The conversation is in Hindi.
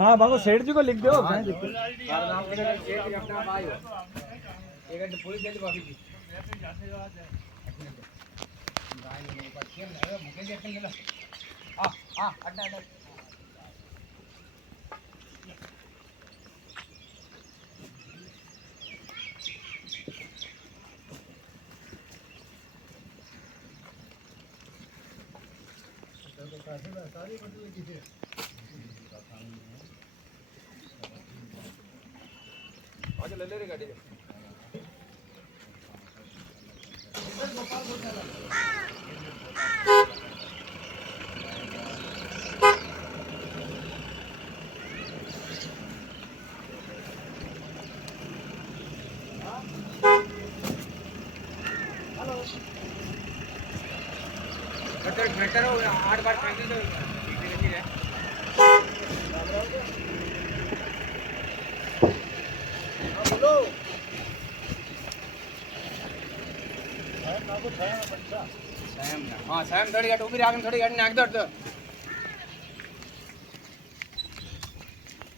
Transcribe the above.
हाँ बाबू सेठ जी को लिख दो। ले ले रे गाड़ी ट्रैक्टर हो 8 बार फेंक दे बोलो हाँ सैम थोड़ी गाड़ी ऊपर आगे थोड़ी गाड़ी नाक दो